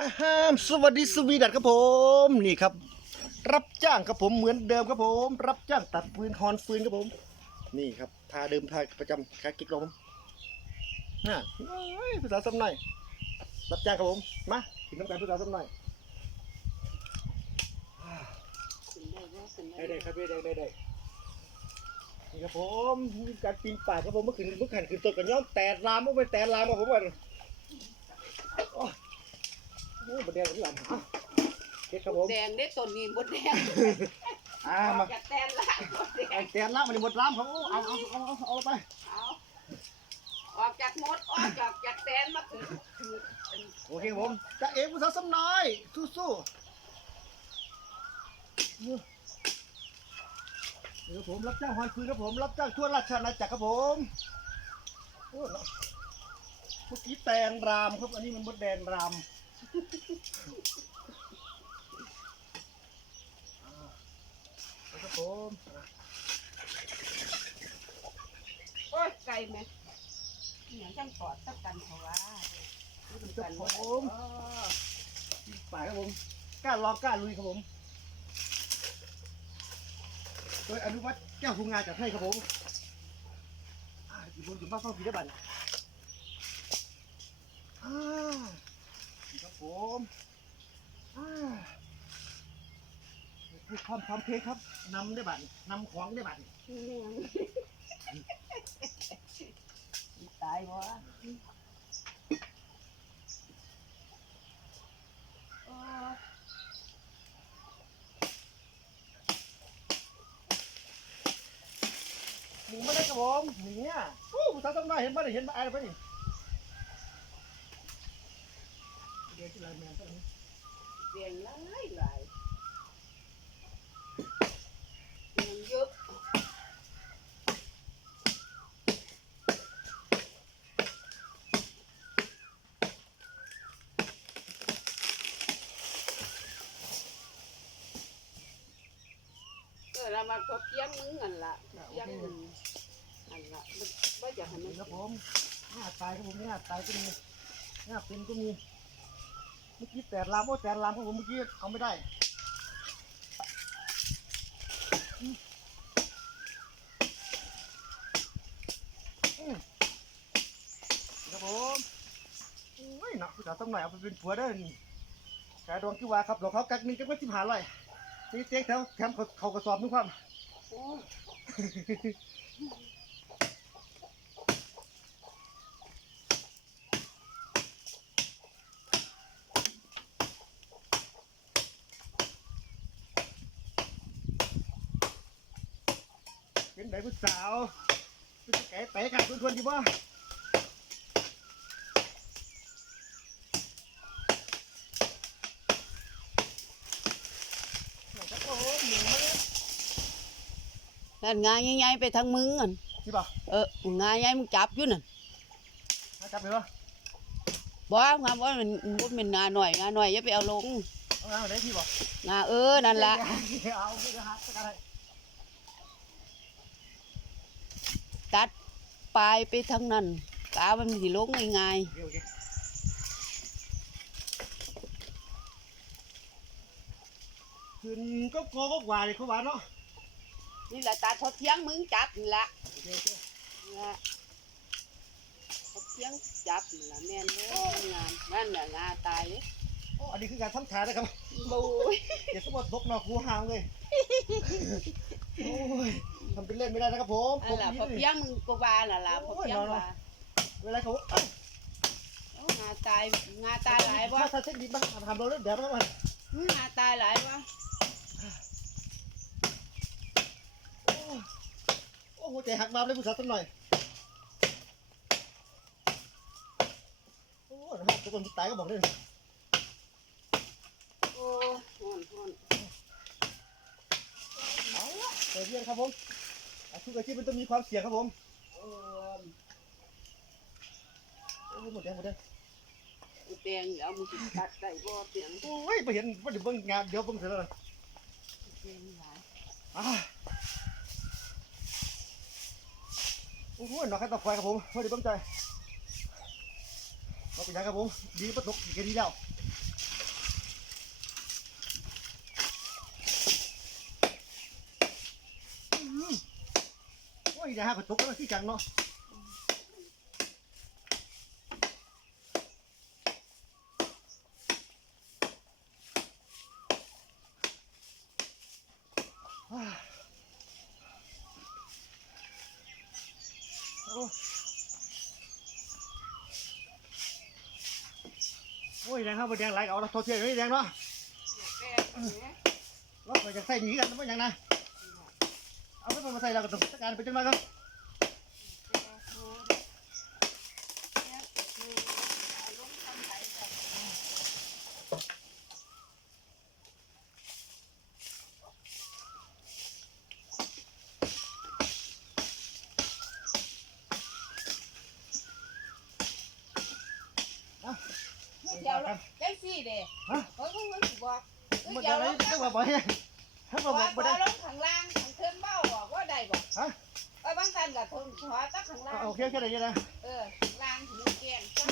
อาฮามสวัสดีสวีดัตครับผม นี่ครับ รับจ้างครับผมเหมือนเดิมครับผม รับจ้างตัดฟืนฮอนฟืนครับผม นี่ครับทาเดิมทาประจำคากิกครับผมน่ะภาษาซ้ำหน่อยรับจ้างครับผมมาถึงน้ำกันภาษาซ้ำหน่อยได้ได้ครับได้ได้ได้ไดนี่ครับผมการปีนป่ายครับผมเมื่อคืนเมื่อคืนคืนตกกันย้อมแตดลามเมื่อไปแตดลามครับผมวันโอ้ยโอ้ยบันเดียวกันที่หลังอะเก็บครับผมแดงได้ต้นนี้บดแดงอ่ามาจะแตนละบดแดไอ้งแตนลามมันหมดลามเขาเอาเอาเอาเอาเอาไปเอาออกจากมดออกจากจากแตนมาคือคือโอเคครับผมจะเอ๋ภาษาซ้ำหน่อย สู้ๆเดี๋ยวผมรับจ้างฮอนฟืนครับผมรับจ้างทั่วราชอาณาจักรครับผมโอ้เนาะเมื่อกี้แตนรามครับอันนี้มันมดแดนรามอ่าเอา ครับผมโอ้ยไก่ไหมเหมือนจังปอดสักกันเขาว่าครับผมป่าครับผมกล้าลองกล้าลุยครับผม โดยอนุวัฒน์แก้วภูงานจัดให้ครับผมอยู่บนอยู่บ้านเฝ้าผีได้บัตรอ่า ผมอ่าพูดความความเพลงครับนำได้บัตรนำของได้บัตรตายวะโอ้หนีมาได้ครับผมหนีอะอู้ภาษาต้องได้เห็นบ้านเห็นบ้านอะไรบ้างนี่ สียวจะไล่แมนซะนี่เสียงหลายหลายเสียเยอะเออเรามาทบเทียงมึงอันละเทียงมึงอันละไม่จะให้มันครับผมหน้าตายครับผมหน้าตายก็มีหน้าเป็นก็มี มื่อกี้แตดลามโอ้แตดลามครับผมเมื่อกี้เอาไม่ได้ครับผมโอ้ยเนาะผู้สาวต้องหน่อยเอาไปเป็นผัวได้อนี่กาดวงที่ว่าครับหลอกเขากักนึงก็ไม่สิบหาเลยนี่เตียงแถวแถมเขาเขากระสอบนึงความ โอ้ย เป็น ไหนผู้สาวเป็นไก่เตะกันทวนๆดีบ่ครับผมหนึ่งมาเลยนั่นงานใหญ่ๆไปทางมึงอันที่บ่เอองานใหญ่มึงจับอยู่นั่นมาจับเลยบ่บ่งานว่ามันบ่เป็นงานหน่อยงานหน่อยอย่าไปเอาลงเอางานมาไหนที่บ่งานเออนั่นละเอาไปกระหักสักอะไร ตัดปลายไปทางนั้นกามันสิลงง่ายโอเคโอเคขึ้นก็โกก็กว่าเลยเขาว่าเนาะๆนี่แหละตัดทดเทียงมึงจับนี่ละโอเคโอเคนี่ละทดเทียงจับนี่ละแม่นเด้องานนั่นน่ะงานตายเด้โอ้อันนี้คือการทำแผนนะครับบูยเดี๋ยวสมมติตกนอกคูหางเลยโอ้ย ทำเป็นเล่นไม่ได้นะครับผมอันล่ะพอเพียงมึงก็ว่าน่ะล่ะพอเพียงว่าเวลาเขาเอ้ยเอางานตายงานตายหลายบ่ถ้าถ้าเช็คดีบ้างทำเราเล่นเดี๋ยวมันก็มันงานตายหลายบ่โอ้โหใจหักมาเลยผู้สาวสักหน่อยโอ้ยนะครับทุกคนตายก็บอกเลยโอ้ฮ้อนฮ้อนเอาละเดี๋ยวเรียนครับผม อาชีพอาชีพมันต้องมีความเสี่ยงครับผมโอ้โอ้หมดแดงหมดแดงกูแต่งเอามึงสิตัดได้บ่เสียงโอ้ยไปเห็นว่าเดี๋ยวเบิ่งงานเดี๋ยวเบิ่งเสร็จแล้วนะแต่งหลายอ่าโอ้โหหนอกแค่ตะไฟครับผมว่าเดี๋ยวเบิ่งใจเราไปยังครับผมดีประตกดีแค่นี้แล้ว ยนะฮะกระตุกแล้วที่จังเนาะอ่าโอ้โอ้ยแดงครับบ่แดงไหลเอาแล้วโทษเทียนไม่แดงเนาะแก้เนี่ยเราไปจะใส่หนีกันไม่ยังนะ เอาไปมาใส่เราก็ต้องจัดการไป จังมาครับแก้โหดแก้โหดเอาลงทำไถกันเดี๋ยวเราได้สี่เด้ฮะเฮ้ยเฮ้ยเฮ้ยสิบอกบ่เดี๋ได้ยวเลเรายจังว่าบ่ให้ถ้าบ่ว่าบ่บ่ได้ลงข้างล่างข้างเครื่องเบ้าบอกว่าได้บ่ฮะ เออบางท่านก็ทนขอตักข้างล่าง โอเคแค่ไหนยังนะเออข้างล่างถึงแกงก็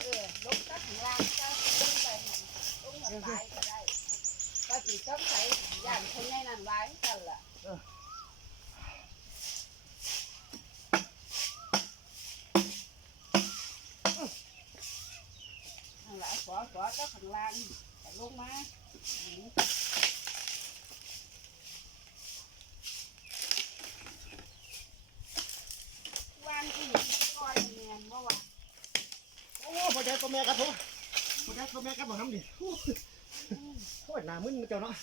เออลงตักข้างล่างก็ลงไปหันลงหันไปก็ได้ก็สิต้องใช้ย่านคนใหญ่นั่นไว้กันล่ะนั่นล่ะขอขอตักข้างล่างแต่ลงมาอืม วางที่นี่ก้อยเนียนว่าว่า โอ้ บ่ได้ก็แม่กันโถบ่ได้ก็แม่กันบ่ทำดิโอ้ยหน้ามึนเจ้าเนาะ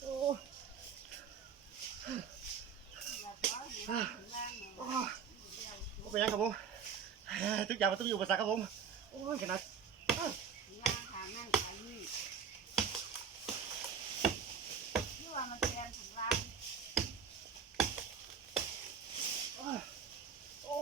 โอ้แบบว่าอยู่ข้างล่างเป็นยังครับผมทุกอย่างมันต้องมีอุปสรรครับผมโอ้ยขนาดข้งล่างทางนั่งทางนี้ที่ว่ามันแทนข้างล่าง โอ้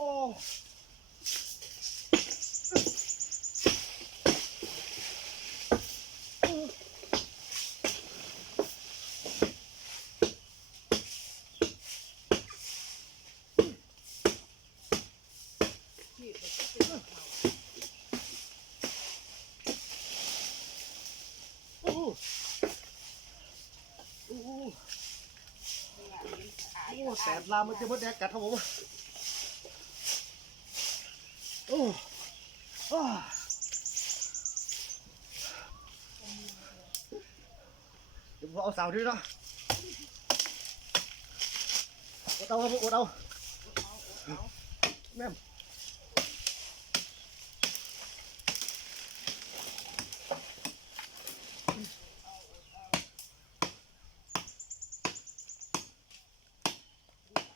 ที่เด็กก็เป็นเขา โอ้โอ้ เนี่ยมันสะ โอ้แสบลามมันจะมดแดกกัดครับผมโอ้โอ้เดี๋ยวผมเอาเสาด้วยเนาะอดเอาครับอดเอาแม่ม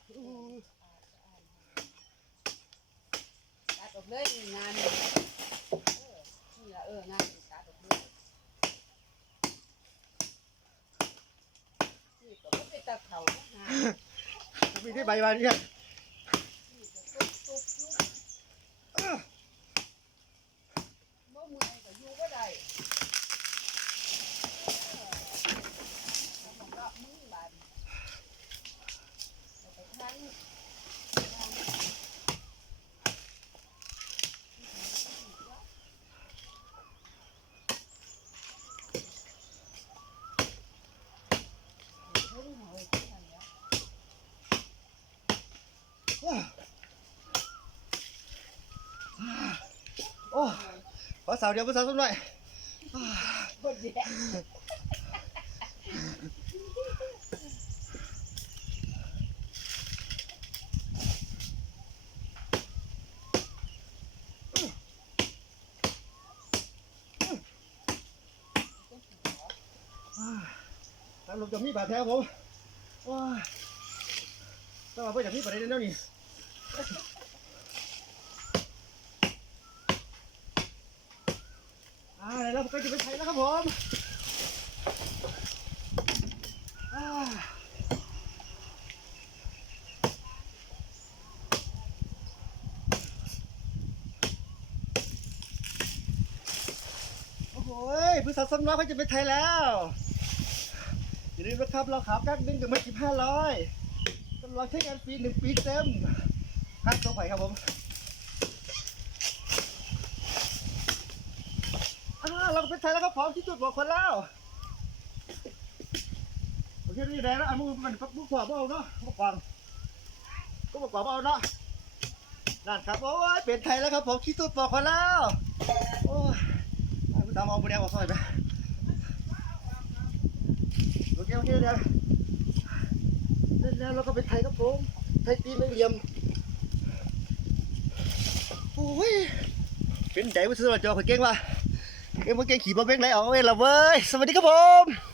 อู้ ตัดออกเลยงานนี่เออนี่ละเอองานนี่ตัดออกเลยนี่ก็บ่เป็นตะเขานะฮะ ผ มีที่ใบมาเนี่ย นี่ก็ตุ๊บตุ๊บอยู่บ่เมื่อยก็อยู่บ่ได้เออแล้วมันก็มือบาดแล้วก็ทั้ง โอ้ ขอสาวเดียวเพื่อสาวสักหน่อยบ่แย่ทางลมจะมีบาดแผลครับผมว้าต้องมาเพื่อจะมีประเด็นแล้วนี่อ่า เดี๋ยวเราก็จะไปใช้แล้วครับผมอ่าโอ้โหพืชสัตว์สำนักเขาจะไปไทยแล้ว อย่าลืมนะครับเราขาวกักดึงกับมาจิบห้าร้อยตลอดใช้งานฟรีหนึ่งปีเต็มค่าตัวไผ่ครับผมอ่า เราก็เป็นไทยแล้วครับพร้อมที่จุดบอกคนแล้วโอเคนี่แดงแล้วอันมึงมันมึงขวาเบาเนาะมึงฟังก็บอกขวาเบาเนาะนั่นครับโอ้ยเป็นไทยแล้วครับผมขี้สุดปอกคนแล้วโอ้ยไปตามเอาบุญแดงออกซอยไปโอเคโอเคเดี๋ยวแล้วเราก็เป็นไทยครับผมไทยตีไม่เหลี่ยมโอ้ยเป็นไดวิศวจอข่อยเก่งว่ะ เอ็มเมาเก่งขี่บอเบ้งไหนเอาเว้ยละเว้ย สวัสดีครับผม